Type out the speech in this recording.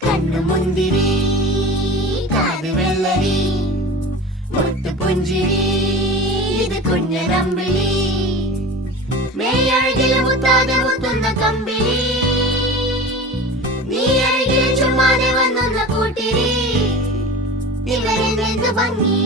കണ്ണുമുന്തിരി കാത് വെള്ളരി മുത്തുപുഞ്ചിരി ഇത് കുഞ്ഞനമ്പിളി മേയഴകിൽ മുത്താതെ മുത്തുന്ന കമ്പിളി നീ അഴകിൽ ചുമ്മാതെ വന്നൊന്ന കൂട്ടിരി ഇവരിൽ നിന്ന് ഭംഗി